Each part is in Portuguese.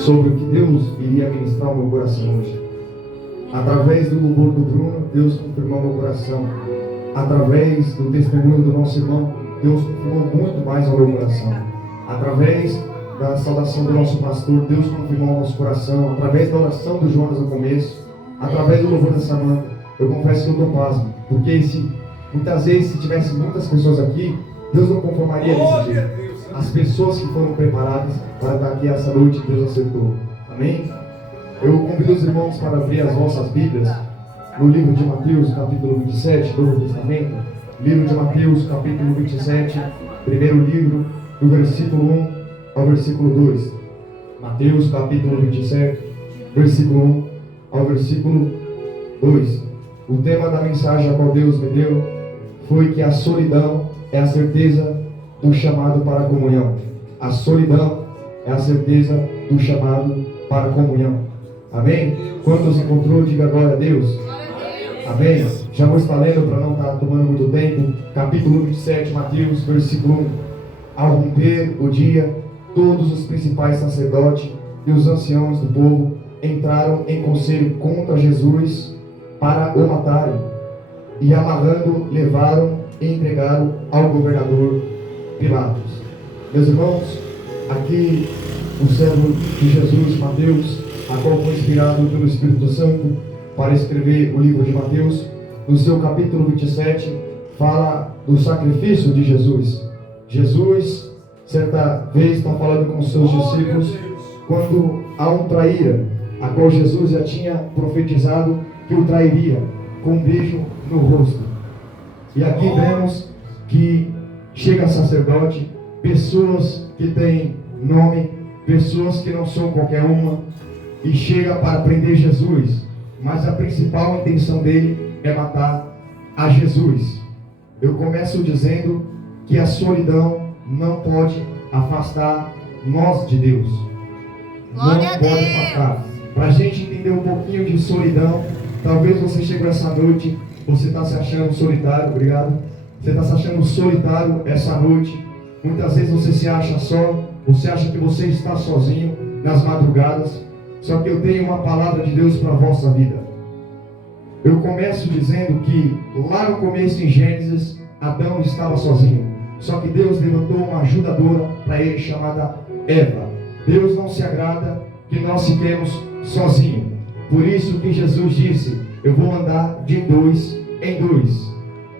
sobre o que Deus iria ministrar ao meu coração hoje. Através do louvor do Bruno, Deus confirmou meu coração. Através do testemunho do nosso irmão, Deus confirmou muito mais ao meu coração. Através da saudação do nosso pastor, Deus confirmou o nosso coração. Através da oração do Jonas no começo, através do louvor da Samanta, eu confesso que eu estou pasmo. Porque muitas vezes, se tivesse muitas pessoas aqui, Deus não conformaria desse jeito. As pessoas que foram preparadas para estar aqui essa noite, Deus acertou. Amém? Eu convido os irmãos para abrir as vossas Bíblias no livro de Mateus, capítulo 27, do Novo Testamento. Livro de Mateus, capítulo 27, primeiro livro, do versículo 1 ao versículo 2. Mateus, capítulo 27, versículo 1 ao versículo 2. O tema da mensagem a qual Deus me deu foi que a solidão é a certeza do chamado para a comunhão. A solidão é a certeza do chamado para a comunhão. Amém? Quantos encontrou, diga glória a Deus. Amém? Já vou estar lendo para não estar tomando muito tempo. Capítulo 27, Mateus, versículo 1. Ao romper o dia, todos os principais sacerdotes e os anciãos do povo entraram em conselho contra Jesus para o matarem. E amarrando, levaram e entregaram ao governador Pilatos. Meus irmãos, aqui o servo de Jesus, Mateus, a qual foi inspirado pelo Espírito Santo para escrever o livro de Mateus, no seu capítulo 27, fala do sacrifício de Jesus. Jesus, certa vez, está falando com os seus discípulos, quando há um traíra, a qual Jesus já tinha profetizado que o trairia, com um beijo no rosto. E aqui vemos que chega sacerdote, pessoas que têm nome, pessoas que não são qualquer uma, e chega para prender Jesus, mas a principal intenção dele é matar a Jesus. Eu começo dizendo que a solidão não pode afastar nós de Deus. Não pode afastar. Para a gente entender um pouquinho de solidão, talvez você chegou essa noite, você está se achando solitário, obrigado. Você está se achando solitário essa noite. Muitas vezes você se acha só, você acha que você está sozinho nas madrugadas. Só que eu tenho uma palavra de Deus para a vossa vida. Eu começo dizendo que lá no começo em Gênesis, Adão estava sozinho. Só que Deus levantou uma ajudadora para ele chamada Eva. Deus não se agrada que nós fiquemos sozinhos. Por isso que Jesus disse, eu vou andar de 2 em 2.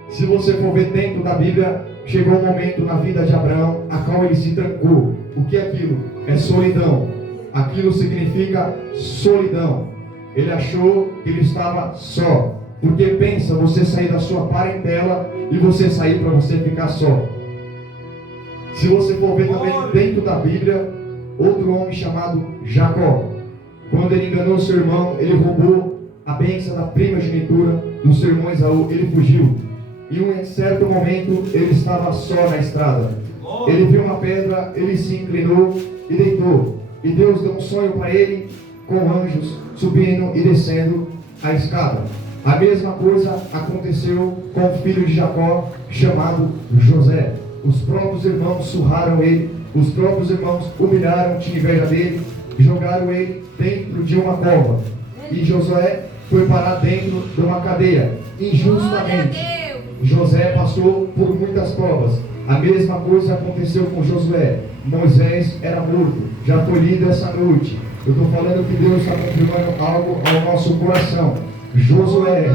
Se você for ver dentro da Bíblia, chegou um momento na vida de Abraão, a qual ele se trancou. O que é aquilo? É solidão. Aquilo significa solidão. Ele achou que ele estava só. Porque pensa, você sair da sua parentela e você sair para você ficar só. Se você for ver também dentro da Bíblia, outro homem chamado Jacó, quando ele enganou seu irmão, ele roubou a bênção da primogenitura do seu irmão Esaú, ele fugiu. E em um certo momento ele estava só na estrada. Ele viu uma pedra, ele se inclinou e deitou. E Deus deu um sonho para ele com anjos subindo e descendo a escada. A mesma coisa aconteceu com o filho de Jacó, chamado José. Os próprios irmãos surraram ele, os próprios irmãos humilharam, tinham inveja dele, jogaram ele dentro de uma cova. E Josué foi parar dentro de uma cadeia, injustamente. José passou por muitas provas. A mesma coisa aconteceu com Josué. Moisés era morto. Já foi lido essa noite. Eu estou falando que Deus está confirmando algo ao nosso coração. Josué,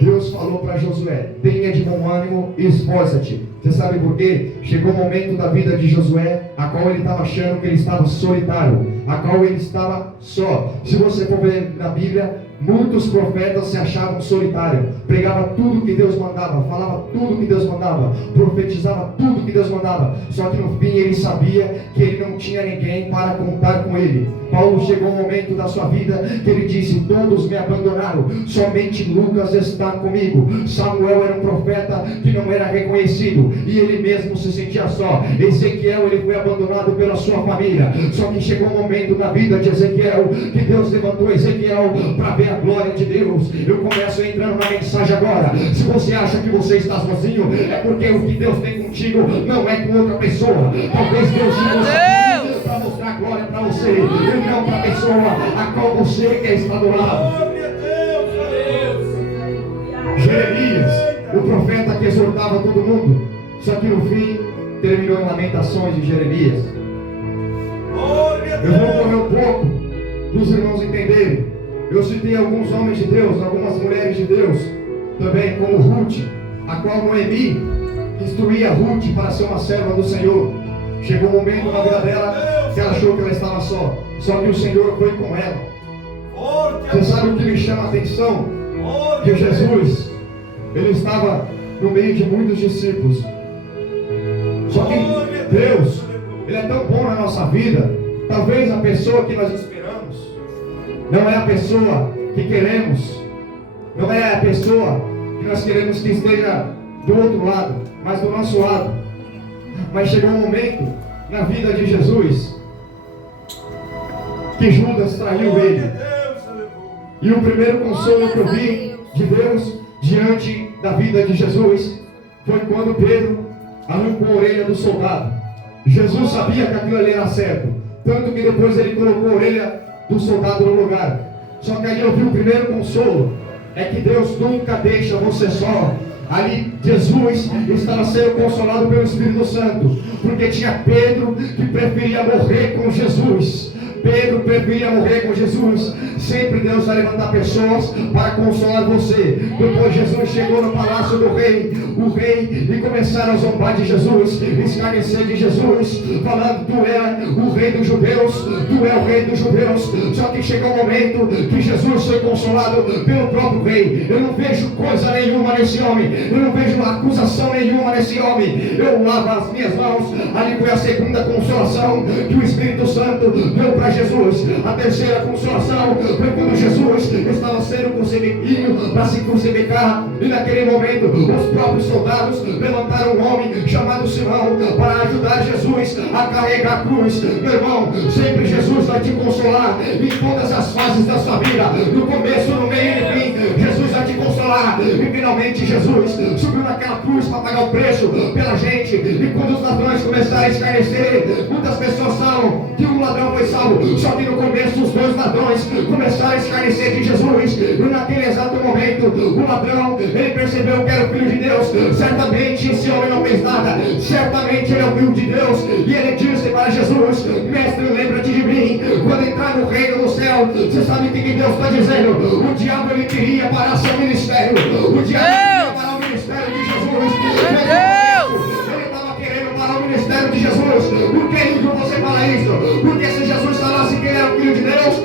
Deus falou para Josué, tenha de bom ânimo e esforça-te. Você sabe por quê? Chegou o momento da vida de Josué, a qual ele estava achando que ele estava solitário, a qual ele estava só. Se você for ver na Bíblia, muitos profetas se achavam solitários, pregava tudo que Deus mandava, falava tudo que Deus mandava, profetizava tudo que Deus mandava, só que no fim ele sabia que ele não tinha ninguém para contar com ele. Paulo chegou um momento da sua vida que ele disse, todos me abandonaram, somente Lucas está comigo. Samuel era um profeta que não era reconhecido, e ele mesmo se sentia só. Ezequiel, ele foi abandonado pela sua família, só que chegou um momento na vida de Ezequiel, que Deus levantou Ezequiel para ver a glória de Deus. Eu começo entrando na mensagem agora. Se você acha que você está sozinho, é porque o que Deus tem contigo não é com outra pessoa. Talvez Deus te use para mostrar glória para você e não para a pessoa a qual você quer estar do lado. Jeremias, o profeta que exortava todo mundo, só que no fim terminou em Lamentações de Jeremias. Eu vou correr um pouco para os irmãos entenderem. Eu citei alguns homens de Deus, algumas mulheres de Deus também, como Ruth, a qual Noemi instruía Ruth para ser uma serva do Senhor. Chegou um momento na vida dela que ela achou que ela estava só que o Senhor foi com ela. Você sabe o que me chama a atenção? Que Jesus, ele estava no meio de muitos discípulos. Só que Deus, ele é tão bom na nossa vida. Talvez a pessoa que nós esperamos não é a pessoa que queremos, não é a pessoa que nós queremos que esteja do outro lado, mas do nosso lado. Mas chegou um momento na vida de Jesus que Judas traiu ele. E o primeiro consolo que eu vi de Deus diante da vida de Jesus foi quando Pedro arrancou a orelha do soldado. Jesus sabia que aquilo ali era certo, tanto que depois ele colocou a orelha do soldado no lugar. Só que aí eu vi o primeiro consolo, é que Deus nunca deixa você só. Ali Jesus estava sendo consolado pelo Espírito Santo, porque tinha Pedro que preferia morrer com Jesus. Pedro preferia morrer com Jesus. Sempre Deus vai levantar pessoas para consolar você. Depois Jesus chegou no palácio do rei, o rei, e começaram a zombar de Jesus, escarnecer de Jesus, falando: tu é o rei dos judeus, tu é o rei dos judeus. Só que chegou o momento que Jesus foi consolado pelo próprio rei. Eu não vejo coisa nenhuma nesse homem, eu não vejo acusação nenhuma nesse homem. Eu lavo as minhas mãos. Ali foi a segunda consolação que o Espírito Santo deu para Jesus. A terceira consolação foi quando Jesus estava sendo crucificado para se crucificar, e naquele momento os próprios soldados levantaram um homem chamado Simão para ajudar Jesus a carregar a cruz. Meu irmão, sempre Jesus vai te consolar em todas as fases da sua vida, no começo, no meio e no fim. Jesus vai te consolar. E finalmente Jesus subiu naquela cruz para pagar o preço pela gente. E quando os ladrões começaram a escarnecer, muitas pessoas falam que um ladrão foi salvo. Só que no começo os dois ladrões começaram a escarnecer de Jesus. E naquele exato momento o ladrão, ele percebeu que era o Filho de Deus. Certamente esse homem não fez nada, certamente ele é o Filho de Deus. E ele disse para Jesus: mestre, lembra-te de mim quando entrar no reino do céu. Você sabe o que Deus está dizendo? O diabo, ele queria parar seu ministério. O diabo queria parar o ministério de Jesus. Ele estava querendo parar o ministério de Jesus. Por que Índio você fala isso? Porque se Jesus falasse que ele era o Filho de Deus,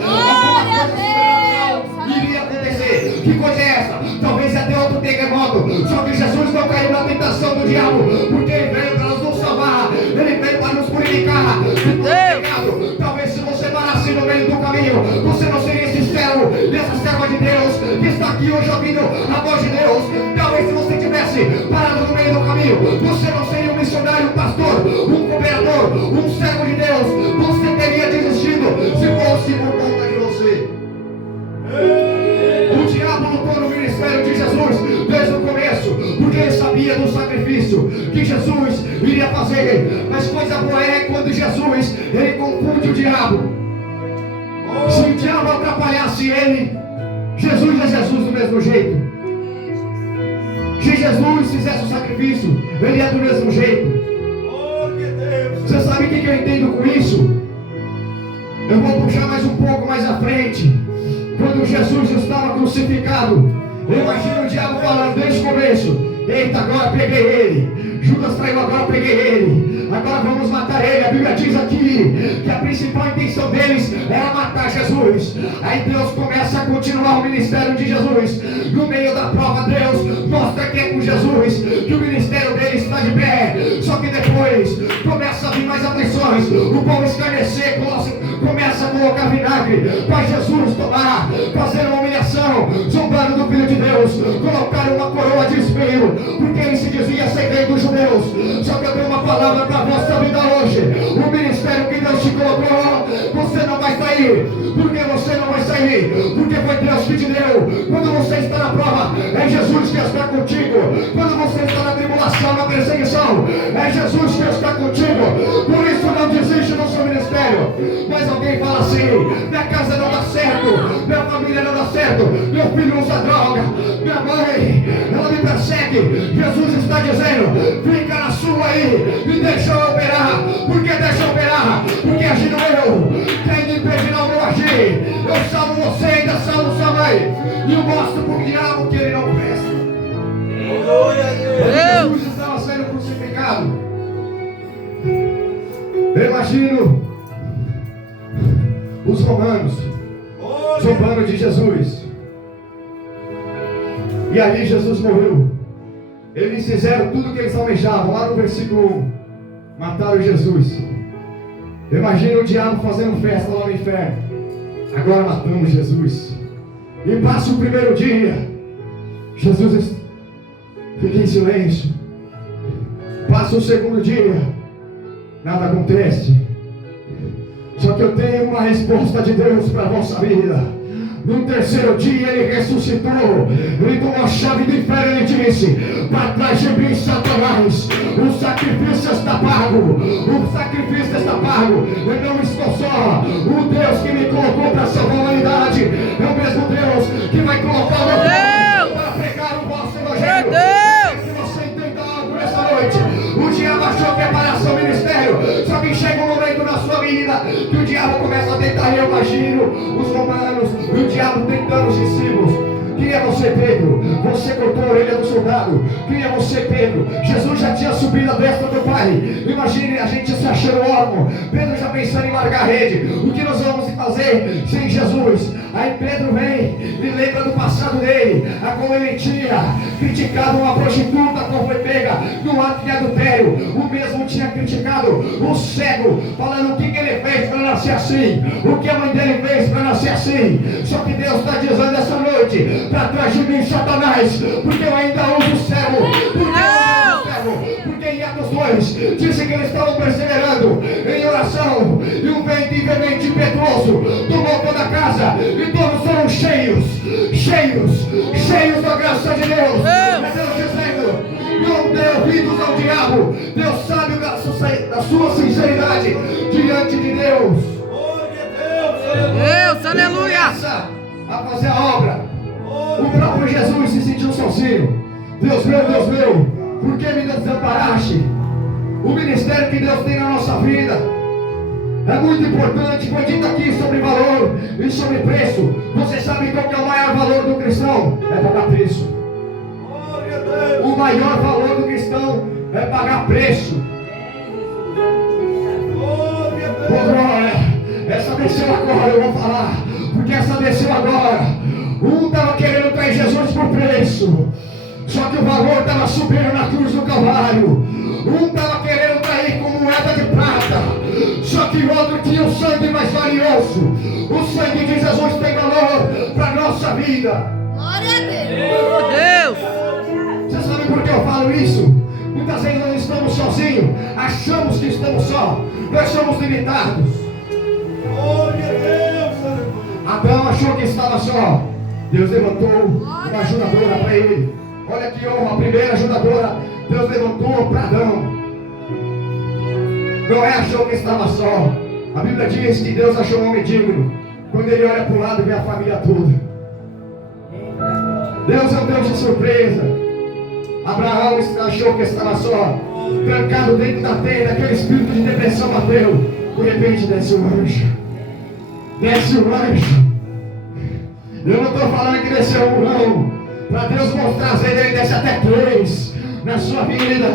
iria acontecer. Que coisa é essa? Talvez até outro terremoto. Só que Jesus não caiu na tentação do diabo, porque ele veio para nos salvar, ele veio para nos purificar de todo pecado. Talvez se você parasse no meio do caminho, você não seria esse servo, essa serva de Deus que está aqui hoje ouvindo a voz de Deus. Talvez se você tivesse parado no meio do caminho, você não seria um missionário, um pastor, um cooperador, um servo de Deus. Você teria desistido se fosse por conta de você. O diabo lutou no ministério de Jesus desde o começo, porque ele sabia do sacrifício que Jesus iria fazer. Mas coisa boa é quando Jesus, ele confunde o diabo. Se o diabo atrapalhasse ele, Jesus é Jesus do mesmo jeito. Se Jesus fizesse o sacrifício, ele é do mesmo jeito. Você sabe o que eu entendo com isso? Eu vou puxar mais um pouco mais à frente. Quando Jesus estava crucificado, eu imagino o diabo falando desde o começo: eita, agora peguei ele. Judas traiu, agora peguei ele. Agora vamos matar ele. A Bíblia diz aqui que a principal intenção deles era matar Jesus. Aí Deus começa a continuar o ministério de Jesus. No meio da prova, Deus mostra que é com Jesus que o ministério dele está de pé. Só que depois começa a vir mais aflições. O povo escarnecer, começa a colocar vinagre para Jesus tomar, fazer uma humilhação, zombando do Filho de Deus, colocar uma coroa de espinho, porque ele se dizia ser rei dos judeus. Só que eu tenho uma palavra para a vossa vida hoje: o ministério que Deus te colocou, você não vai sair. Porque você não vai sair? Porque foi Deus que te deu. Quando você está na prova, é Jesus que está contigo. Quando você está na tribulação, na perseguição, é Jesus que está contigo. Por isso não não desiste do seu ministério. Mas alguém fala assim: minha casa não dá certo, minha família não dá certo, meu filho usa droga, minha mãe, ela me persegue. Jesus está dizendo: fica na sua aí e deixa eu operar. Por que deixa eu operar? Porque agindo eu, quem impedirá o meu agir? Eu salvo você, ainda salvo sua mãe, e eu mostro pro diabo que ele não presta. Jesus estava sendo crucificado. Eu imagino os romanos zombando de Jesus. E ali Jesus morreu. Eles fizeram tudo o que eles almejavam. Lá no versículo 1, mataram Jesus. Eu imagino o diabo fazendo festa lá no inferno. Agora matamos Jesus. E passa o primeiro dia, Jesus fica em silêncio. Passa o segundo dia, nada acontece. Só que eu tenho uma resposta de Deus para a vossa vida. No terceiro dia ele ressuscitou. Ele tomou a chave do inferno e disse: para trás de mim, Satanás, o sacrifício está pago. O sacrifício está pago. Eu não estou só. O Deus que me colocou para salvar a humanidade é o mesmo Deus que vai colocar o meu povo para pregar o vosso evangelho. Que você entenda algo nessa noite. O diabo achou que é para seu ministério. Só que chega um momento na sua vida que o diabo começa a tentar. Eu imagino os romanos e o diabo tentando os discípulos. Quem é você, Pedro? Você cortou a orelha do soldado. Quem é você, Pedro? Jesus já tinha subido a destra do Pai. Imagine a gente se achando órfão. Pedro já pensando em largar a rede. O que nós vamos fazer sem Jesus? Aí Pedro vem e lembra do passado dele, a como ele tinha criticado uma prostituta quando foi pega no ato de adultério. O mesmo tinha criticado o cego, falando o que ele fez para nascer assim, o que a mãe dele fez para nascer assim. Só que Deus está dizendo essa noite: para trás de mim, Satanás, porque eu ainda uso o cego. Porque em Atos 2 disse que eles estavam perseverando em oração, e um vento veemente impetuoso tomou toda a casa, e todos foram cheios da graça de Deus. É Deus dizendo: não dê ouvidos ao diabo. Deus sabe da sua sinceridade diante de Deus. Deus, aleluia! Começa a fazer a obra. O próprio Jesus se sentiu sozinho. Deus meu, por que me desamparaste? O ministério que Deus tem na nossa vida é muito importante. Foi dito aqui sobre valor e sobre preço. Você sabe qual que é o maior valor do cristão? É pagar preço. O maior valor do cristão é pagar preço. Essa desceu agora, eu vou falar, porque essa desceu agora. Um estava querendo trair Jesus por preço, só que o valor estava subindo na cruz do Calvário. Um estava querendo trair com moeda de prata, só que o outro tinha o sangue mais valioso. O sangue de Jesus tem valor para a nossa vida. Glória a Deus! Você sabe por que eu falo isso? Muitas vezes nós estamos sozinhos, achamos que estamos só, nós somos limitados. Adão achou que estava só. Deus levantou uma ajudadora para ele. Olha que honra, a primeira ajudadora Deus levantou para Adão. Noé achou que estava só. A Bíblia diz que Deus achou um homem digno. Quando ele olha para o lado, vê a família toda. Deus é um Deus de surpresa. Abraão achou que estava só, trancado dentro da tenda. Aquele espírito de depressão bateu. De repente desce um anjo. Desce um anjo. Eu não estou falando que desceu um, não. Para Deus mostrar, às vezes ele desce até 3 na sua vida.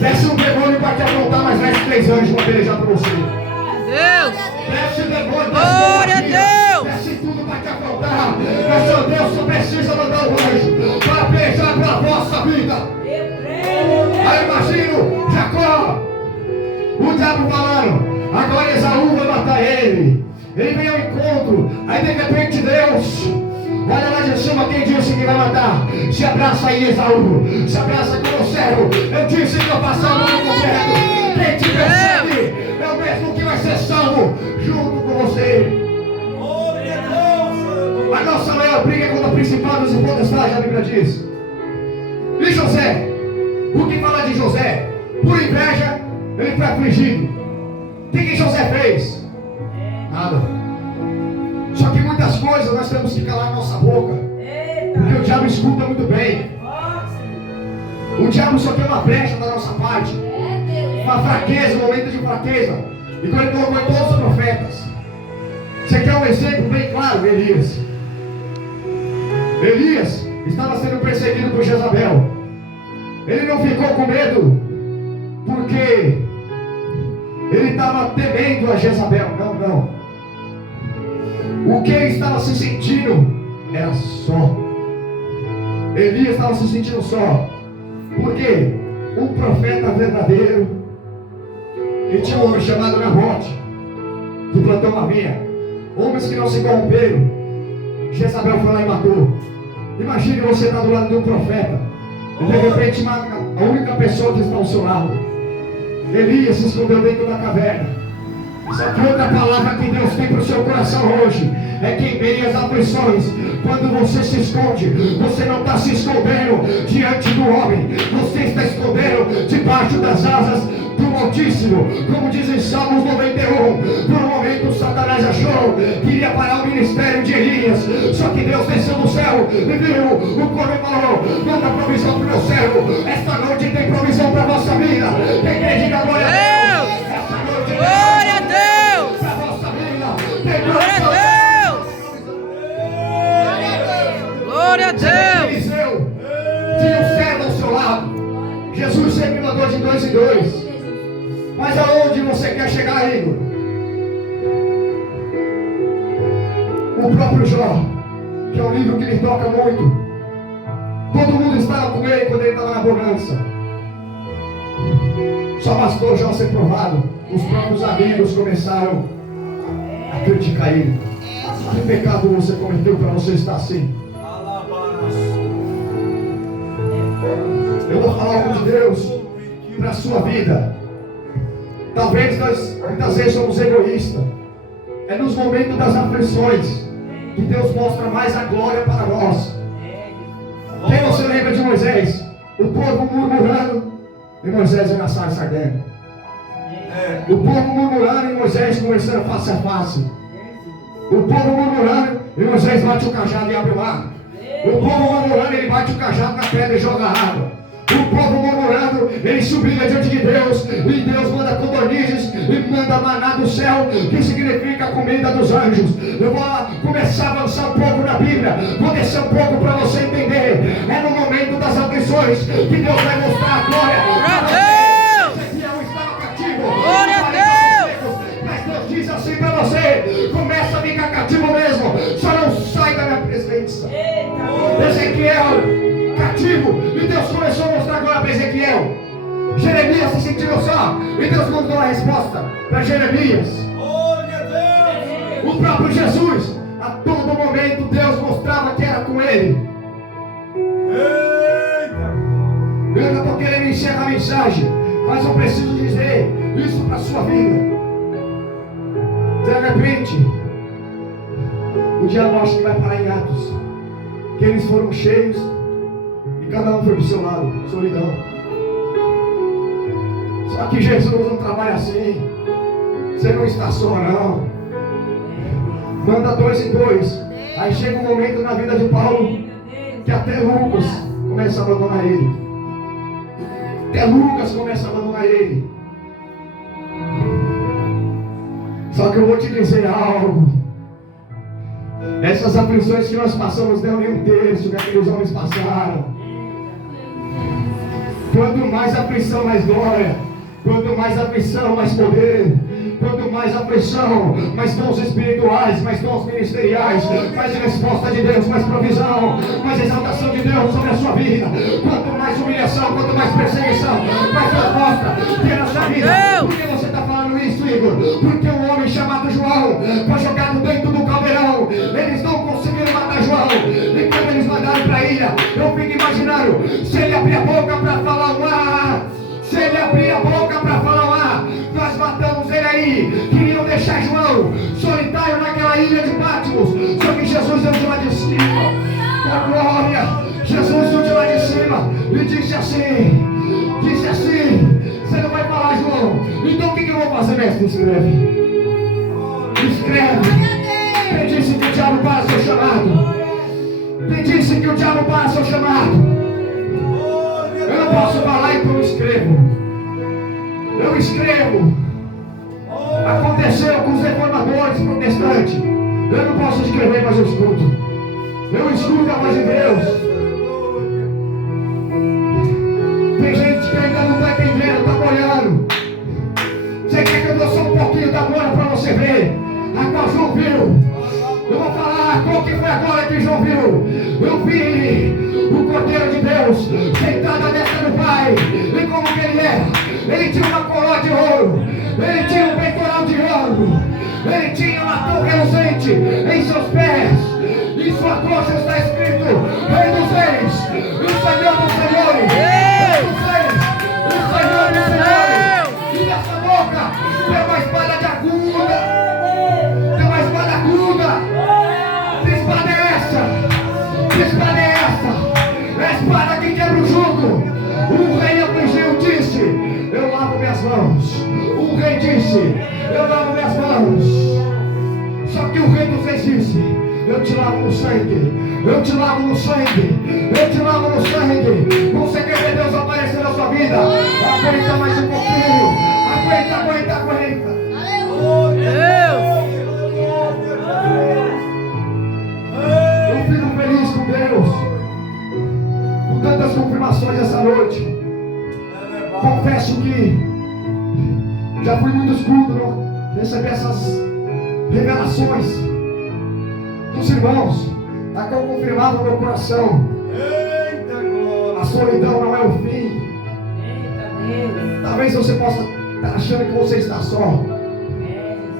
Desce um demônio para te afrontar, mas desce 3 anjos para pelejar por você. Deus! Desce o demônio, Glória a Deus! desce tudo para te afrontar. Mas seu Deus só precisa mandar um anjo para pelejar pela vossa vida. Aí imagino Jacó, o diabo falando: agora Esaú vai matar ele. Ele vem ao encontro, aí de repente Deus olha lá de cima, quem disse que vai matar? Se abraça aí, Esaú, se abraça com o servo. Eu disse que eu passava no governo. Quem te persegue é o mesmo que vai ser salvo junto com você. A nossa maior briga é contra principados e potestades, a Bíblia diz. E José? O que fala de José? Por inveja, ele foi afligido. que José fez? Nada. Só que muitas coisas nós temos que calar a nossa boca, porque o diabo escuta muito bem. O diabo só quer uma brecha da nossa parte, uma fraqueza, um momento de fraqueza. E quando ele colocou em todos os profetas, você quer um exemplo bem claro? Elias. Elias estava sendo perseguido por Jezabel. Ele não ficou com medo porque ele estava temendo a Jezabel. Não. O que ele estava se sentindo era só. Elias estava se sentindo só. Porque um profeta verdadeiro, e tinha um homem chamado Nabote, que plantou uma vinha. Homens que não se corromperam. Jezabel foi lá e matou. Imagine você estar do lado de um profeta e de repente mata a única pessoa que está ao seu lado. Elias se escondeu dentro da caverna. Só que outra palavra que Deus tem para o seu coração hoje é que em meio às aflições, quando você se esconde, você não está se escondendo diante do homem, você está escondendo debaixo das asas do Altíssimo. Como diz em Salmos 91, por um momento Satanás achou que iria parar o ministério de Elias, só que Deus desceu do céu e viu o corpo e falou: manda provisão para o meu servo. Esta noite tem provisão para a vossa vida. Quem quer diga glória a Deus? Esta noite Glória a Deus! para a vossa vida. Tem Glória provisão. a Deus! Glória a Deus! Eliseu tinha um servo ao seu lado. Jesus sempre mandou de 2 em 2. Mas aonde você quer chegar, Igor? O próprio Jó, que é um livro que me toca muito. Todo mundo estava com ele quando ele estava na bonança. Só bastou Jó ser provado. Os próprios amigos começaram a criticar ele. Que pecado você cometeu para você estar assim? Eu vou falar algo de Deus para a sua vida. Talvez nós muitas vezes somos egoístas. É nos momentos das aflições que Deus mostra mais a glória para nós. Quem você lembra de Moisés? O povo murmurando e Moisés na sarça ardendo. O povo murmurando e Moisés conversando face a face. O povo murmurando e Moisés bate o cajado e abre o mar. O povo murmurando, ele bate o cajado na pedra e joga água. O povo murmurando, ele subia diante de Deus, e Deus manda codornizes e manda maná do céu, que significa a comida dos anjos. Eu vou começar a avançar um pouco na Bíblia, vou descer um pouco para você entender. É no momento das aflições que Deus vai mostrar a glória. Glória a Deus! Ezequiel estava cativo. Glória a Deus! Mas Deus diz assim para você: começa a ficar cativo mesmo, só não sai da minha presença. Ezequiel cativo, e Deus começou a mostrar agora para Ezequiel. Jeremias se sentiu só, e Deus mandou a resposta para Jeremias. O próprio Jesus, a todo momento Deus mostrava que era com ele. Eu não estou querendo encerrar a mensagem, mas eu preciso dizer isso para a sua vida. De repente, o diabo acha que vai parar em Atos, que eles foram cheios e cada um foi para o seu lado, solidão. Só que Jesus não trabalha assim. Você não está só, não. Manda 2 em 2. Aí chega um momento na vida de Paulo que até Lucas começa a abandonar ele. Até Lucas começa a abandonar ele. Só que eu vou te dizer algo. Essas aflições que nós passamos não é nem 1/3 que aqueles homens passaram. Quanto mais aflição, mais glória. Quanto mais aflição, mais poder. Quanto mais aflição, mais dons espirituais, mais dons ministeriais, mais resposta de Deus, mais provisão, mais exaltação de Deus sobre a sua vida. Quanto mais humilhação, quanto mais perseguição, mais resposta tem na sua vida. Por que você está falando isso, Igor? Porque um homem chamado João foi jogado dentro do caldeirão. Eles não conseguiram matar João. E quando eles mandaram para a ilha, eu fico imaginando, se ele abrir a boca para falar um ar, se ele abrir a boca para falar um ar, nós matamos ele aí. Queriam deixar João solitário naquela ilha de Patmos, só que Jesus deu de lá de cima. A glória, Jesus deu de lá de cima e disse assim, você não vai falar, João, coração. Então o que eu vou fazer, mestre? Escreve. Escreve. Quem disse que o diabo para seu chamado? Quem disse que o diabo para seu chamado? Eu não posso falar, então eu escrevo. Eu escrevo. Aconteceu com os reformadores protestantes. Eu não posso escrever, mas eu escuto. Eu escuto a voz de Deus. Tem gente que ainda não está entendendo, está molhando. Você quer que eu dou só um pouquinho da glória para você ver? A qual João viu? Eu vou falar qual que foi a glória que João viu. Eu vi o Cordeiro de Deus sentado à destra do Pai. E como que ele era? Ele tinha uma coroa de ouro. Ele tinha um peitoral de ouro. Ele tinha uma torre reluzente em seus pés. Em sua coxa está escrito Rei dos Reis, o Senhor dos Senhores. Rei dos Reis, o Senhor dos Senhores. E nessa boca tem uma espada de aguda. Tem uma espada aguda. Que espada é essa? Que espada é essa? É a espada que quebra o jugo. O rei afligiu disse: eu lavo minhas mãos. O rei disse: eu lavo minhas mãos. Só que o rei dos reis disse: eu te lavo no sangue, eu te lavo no sangue, eu te lavo no sangue. Você quer ver Deus aparecer na sua vida? Aguenta mais um pouquinho. Aguenta. Eu fico feliz com Deus, com tantas confirmações essa noite. Confesso que já fui muito escudo, receber essas revelações dos irmãos, a qual confirmava o meu coração. A solidão não é o fim. Talvez você possa estar achando que você está só.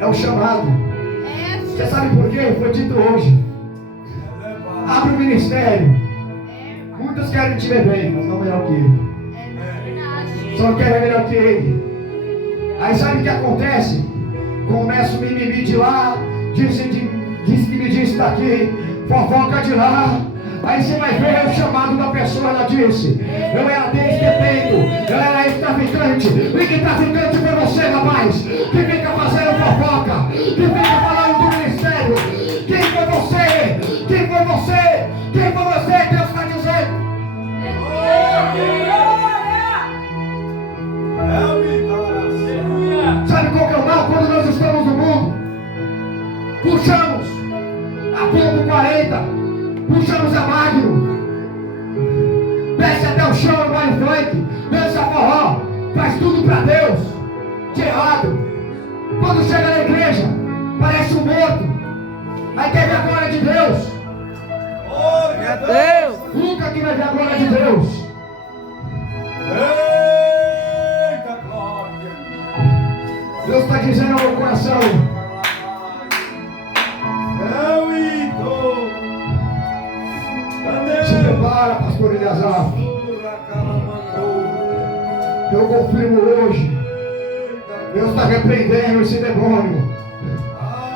É o chamado. Você sabe por quê? Foi dito hoje. Abre o ministério. Muitos querem te ver bem, mas não melhor que ele. Só querem melhor que ele. Aí sabe o que acontece? Começa o mimimi de lá, diz que me disse daqui, fofoca de lá. Aí você vai ver o chamado da pessoa. Ela disse: eu era desdependo, eu era ex-traficante. E que traficante foi você, rapaz? Que fica fazendo fofoca, que fica falando do ministério. Quem foi você? Quem foi você? Quem foi você? Deus está dizendo. Sabe qual que é o mal? Quando nós estamos no mundo, puxamos a Pombo 40, puxamos a Magno, desce até o chão no baile funk, dança forró, faz tudo pra Deus, de errado. Quando chega na igreja, parece um morto. Aí quer ver a glória de Deus. Glória a Deus. Nunca que vai ver a glória de Deus. Eita glória. Deus está dizendo ao meu coração: se prepara, pastor Eliasaf. Eu confirmo hoje. Deus está repreendendo esse demônio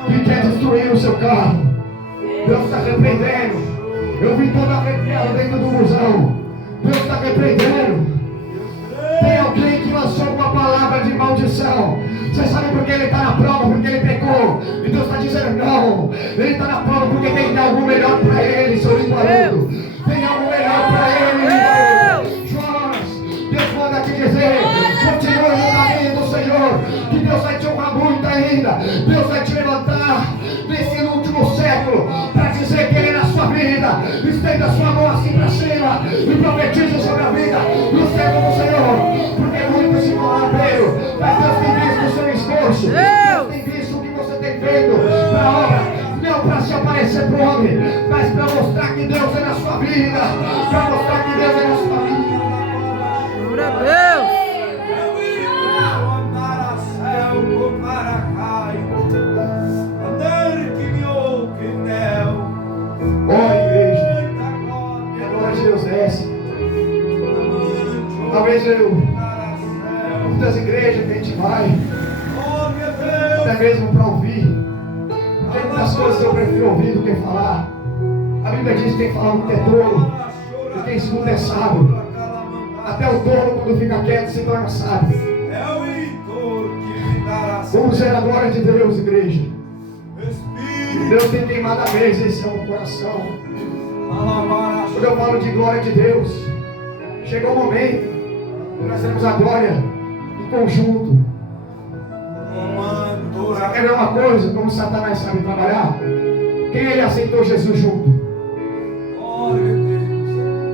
que quer destruir o seu carro. Deus está repreendendo. Eu vi todo arrepiado dentro do busão. Deus está repreendendo. Tem alguém que lançou uma palavra de maldição. Você sabe por que ele está na prova? Porque ele pecou. E Deus está dizendo: não. Ele está na prova porque tem algo melhor para ele, seu linguarudo. Tem algo melhor para ele. Jonas, Deus manda te dizer: continue no caminho do Senhor, que Deus vai te honrar muito ainda. Deus vai te levantar nesse último século para dizer que ele é na sua vida. Estenda sua mão assim para cima e profetiza sobre a vida do servo do Senhor, porque muitos se corromperam, mas Deus tem visto o seu esforço. Deus tem visto o que você tem feito para a obra, não para se aparecer para o homem, mas para mostrar que Deus é na sua vida, para mostrar que Deus é na sua vida. Glória a Deus. Olha, igreja, que a glória de Deus desce. Talvez muitas igrejas que a gente vai, até mesmo para ouvir, tem muitas coisas que eu prefiro ouvir do que falar. A Bíblia diz que quem fala muito é tolo, e quem escuta é sábio. Até o tolo, quando fica quieto, se torna sábio. Vamos ver a glória de Deus, igreja. Espírito. Deus tem queimado a mesa em seu coração. Quando eu falo de glória de Deus, chegou o momento que nós temos a glória em conjunto. Você quer ver uma coisa? Como Satanás sabe trabalhar? Quem ele aceitou Jesus junto?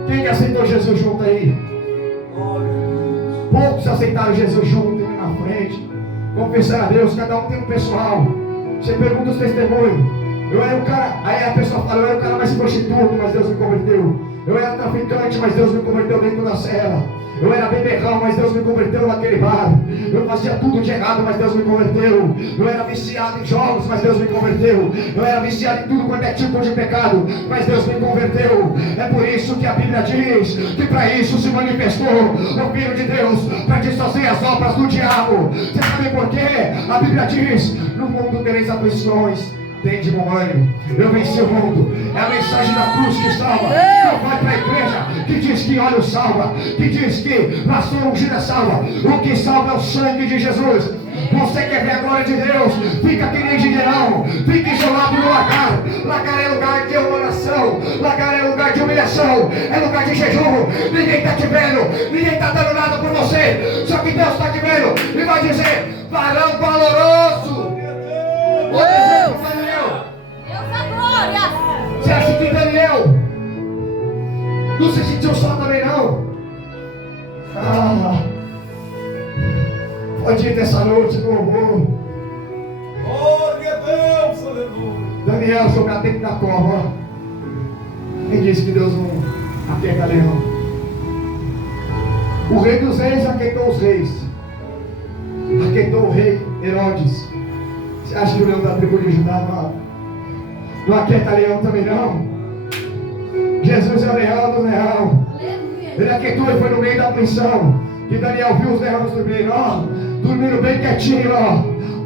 Quem que aceitou Jesus junto aí? Poucos aceitaram Jesus junto, indo na frente, confessando a Deus. Cada um tem um pessoal. Você pergunta os testemunhos. Eu era um cara, aí a pessoa fala, eu era um cara mais prostituto, mas Deus me converteu. Eu era traficante, mas Deus me converteu dentro da cela. Eu era beberrão, mas Deus me converteu naquele bar. Eu fazia tudo de errado, mas Deus me converteu. Eu era viciado em jogos, mas Deus me converteu. Eu era viciado em tudo quanto é tipo de pecado, mas Deus me converteu. É por isso que a Bíblia diz que para isso se manifestou o Filho de Deus, para desfazer as obras do diabo. Você sabe por quê? A Bíblia diz, no mundo tereis aflições, tende bom ânimo, eu venci o mundo. É a mensagem da cruz que salva. Não vai para a igreja que diz que óleo salva, que diz que pastor ungida salva. O que salva é o sangue de Jesus. Você quer ver a glória de Deus? Fica que nem Gideão, fica isolado no lagar. Lagar é lugar de oração, lagar é lugar de humilhação, é lugar de jejum. Ninguém está te vendo, ninguém está dando nada por você, só que Deus está te vendo e vai dizer, varão valoroso. Você acha que Daniel não se sentiu só também não? Pode ir nessa noite no louvor. Glória a Deus, aleluia. Daniel jogar dentro da cova. Quem disse que Deus não aperta leão? O rei dos reis aquietou os reis. Aquietou o rei Herodes. Você acha que o leão da tribo de Judá não aquieta leão também não? Jesus é o leão do leão. Ele aquietou e foi no meio da aflição que Daniel viu os leões dormindo bem quietinho,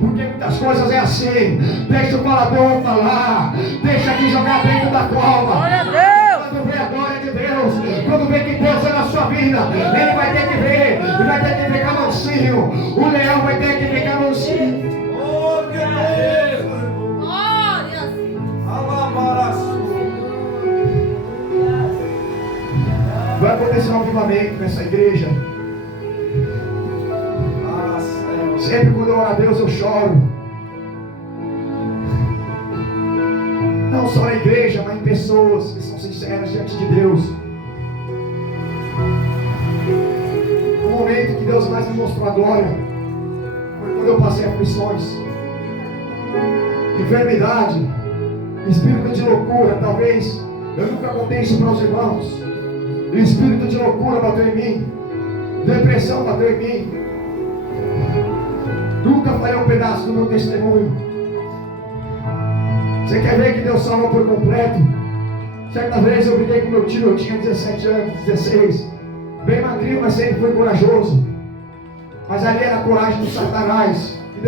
porque muitas coisas é assim. Deixa o falador falar, deixa de jogar dentro da cova. Quando vê a glória de Deus, quando vê que Deus é na sua vida, ele vai ter que ver, ele vai ter que ficar mansinho. O leão vai ter que ficar mansinho. Glória a Deus. Vai acontecer um avivamento nessa igreja. Sempre quando eu oro a Deus eu choro. Não só na igreja, mas em pessoas que são sinceras diante de Deus. O momento que Deus mais me mostrou a glória foi quando eu passei aflições, enfermidade, espírito de loucura. Talvez eu nunca contei isso para os irmãos. Espírito de loucura bateu em mim, depressão bateu em mim. Nunca falei um pedaço do meu testemunho. Você quer ver que Deus salva por completo? Certa vez eu briguei com meu tio, eu tinha 17 anos, 16, bem magrinho, mas sempre foi corajoso. Mas ali era a coragem do Satanás, que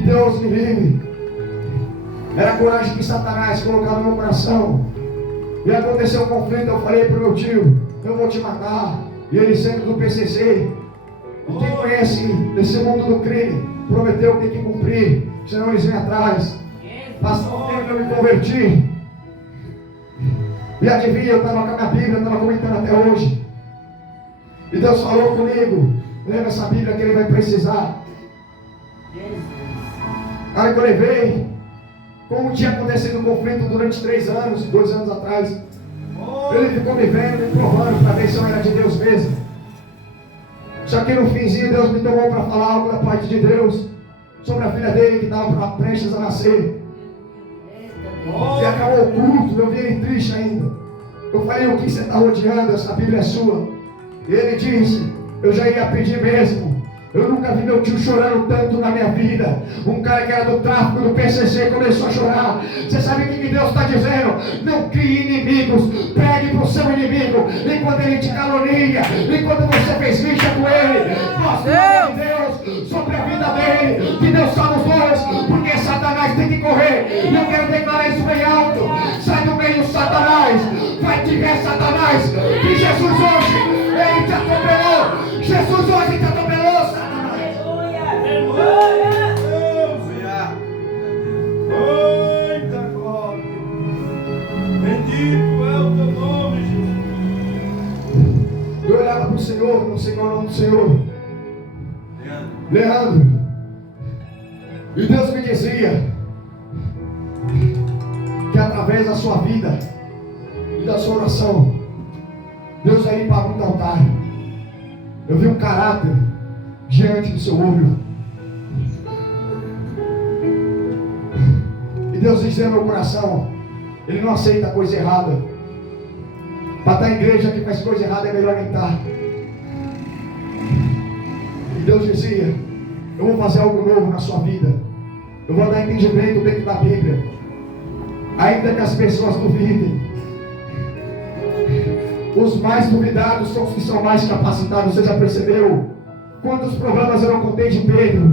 Deus me livre. Era a coragem que Satanás colocava no meu coração. E aconteceu um conflito, eu falei para o meu tio, eu vou te matar. E ele sendo do PCC, e quem conhece esse mundo do crime, prometeu que tem que cumprir, senão eles vêm atrás. Passou um tempo, eu me converti. E adivinha, eu estava com a minha Bíblia, eu estava comentando até hoje. E Deus falou comigo, leva essa Bíblia que ele vai precisar. Aí que eu levei, como tinha acontecido um conflito durante 3 anos, 2 anos atrás, ele ficou me vendo, me provando para ver se eu era de Deus mesmo. Só que no finzinho Deus me tomou para falar algo da parte de Deus sobre a filha dele que estava prestes a nascer. E acabou o culto, eu vi ele triste ainda. Eu falei, o que você está rodeando? Essa Bíblia é sua. E ele disse, eu já ia pedir mesmo. Eu nunca vi meu tio chorando tanto na minha vida. Um cara que era do tráfico, do PCC, começou a chorar. Você sabe o que Deus está dizendo? Não crie inimigos. Pegue para o seu inimigo. Enquanto ele te caloria, enquanto você fez rixa com ele, mostre o nome de Deus sobre a vida dele. Que Deus salva os dois, porque Satanás tem que correr. Eu quero declarar isso bem alto. Sai do meio, Satanás. Vai te ver, Satanás. Que Jesus hoje, ele te atropelou. Jesus hoje te atropelou, Satanás. novo no Senhor, nome do Senhor. Leandro. E Deus me dizia que através da sua vida e da sua oração, Deus vai limpar muito altar. Eu vi um caráter diante do seu olho. E Deus dizia no meu coração, Ele não aceita coisa errada. Para estar em igreja que faz coisa errada é melhor nem estar. E Deus dizia, eu vou fazer algo novo na sua vida. Eu vou dar entendimento dentro da Bíblia. Ainda que as pessoas duvidem, os mais duvidados são os que são mais capacitados. Você já percebeu quantos problemas eu não contei de Pedro?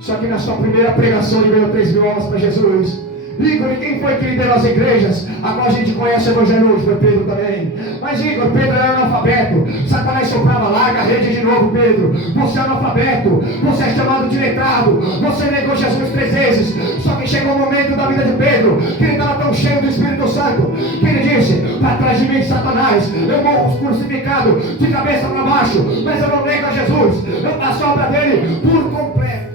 Só que na sua primeira pregação ele ganhou 3.000 almas para Jesus. Igor, e quem foi que liderou as igrejas? Agora a gente conhece o Evangelho hoje, foi Pedro também. Mas Igor, Pedro era analfabeto. Satanás soprava, larga a rede de novo, Pedro. Você é analfabeto, você é chamado de letrado. Você negou Jesus 3 vezes. Só que chegou um momento da vida de Pedro que ele estava tão cheio do Espírito Santo que ele disse, para trás de mim, Satanás, eu morro crucificado de cabeça para baixo, mas eu não nego a Jesus. Eu faço a obra dele por completo.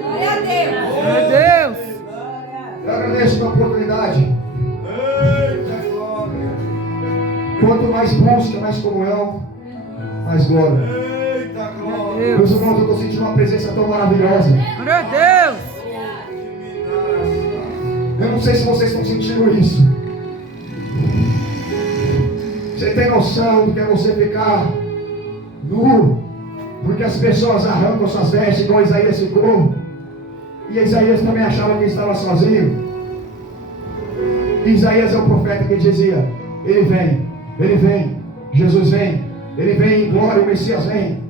Glória a Deus. Glória a Deus. Eu agradeço a oportunidade. Eita glória. Quanto mais busca, mais comunhão, mais glória. Eita glória. Meus irmãos, eu estou sentindo uma presença tão maravilhosa. Glória a Deus. Eu não sei se vocês estão sentindo isso. Você tem noção do que é você ficar nu? Porque as pessoas arrancam suas vestes, igual Isaías ficou. E Isaías também achava que estava sozinho. Isaías é o profeta que dizia, ele vem, Jesus vem, ele vem em glória, o Messias vem.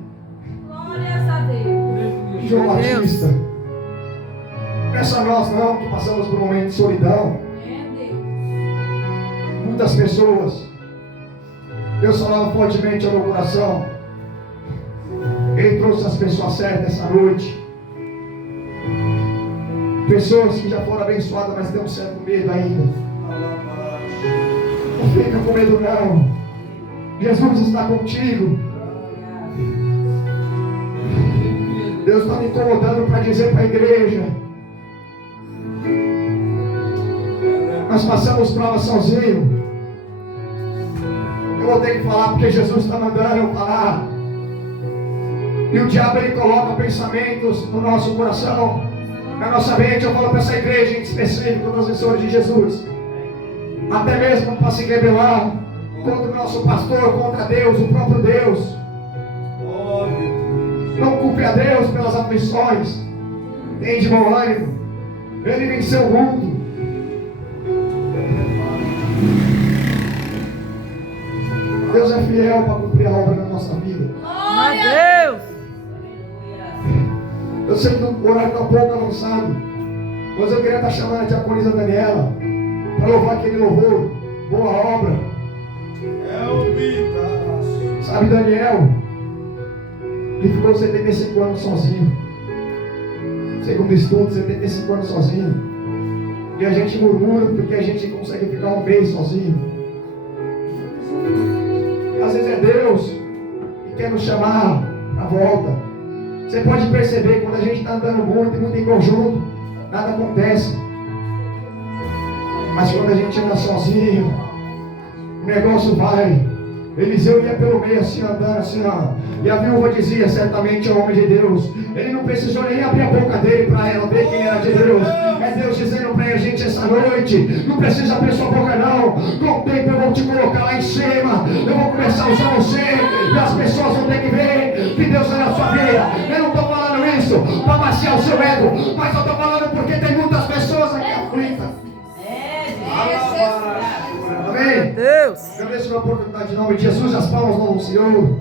Glórias a Deus. João Batista. Nessa nós não, que passamos por um momento de solidão. Muitas pessoas, Deus falava fortemente ao meu coração. Ele trouxe as pessoas certas essa noite. Pessoas que já foram abençoadas, mas têm um certo medo ainda. Não fica com medo não. Jesus está contigo. Deus está me incomodando para dizer para a igreja. Nós passamos prova sozinho. Eu vou ter que falar porque Jesus está mandando eu falar. E o diabo ele coloca pensamentos no nosso coração, na nossa mente. Eu falo para essa igreja em específico, das pessoas de Jesus, até mesmo para se rebelar contra o nosso pastor, contra Deus, o próprio Deus. Não culpe a Deus pelas aflições. Tem de bom ânimo. Ele venceu o mundo. Deus é fiel para cumprir a obra na nossa vida. Glória a Deus. Eu sei que o horário está um pouco avançado, mas eu queria estar chamando a diaconisa Daniela para louvar aquele louvor. Boa obra. É o Pita. Sabe, Daniel, ele ficou 75 anos sozinho. Segundo estudo, 75 anos sozinho. E a gente murmura porque a gente consegue ficar um mês sozinho. Às vezes é Deus que quer nos chamar à volta. Você pode perceber, quando a gente está andando muito em conjunto, nada acontece. Mas quando a gente anda sozinho, o negócio vai. Eliseu ia pelo meio assim, andando assim, ó. E a viúva dizia, certamente é o homem de Deus. Ele não precisou nem abrir a boca dele para ela ver quem era de Deus. É Deus dizendo para a gente essa noite, não precisa abrir sua boca não. Com o tempo eu vou te colocar lá em cima. Eu vou começar a usar você. E as pessoas vão ter que ver que Deus é na sua vida. Eu não estou falando isso para maciar o seu ego, mas eu estou falando porque tem muitas pessoas aqui aflitas. Amém? Deus. Agradeço a oportunidade em nome de Jesus. As palmas do Senhor.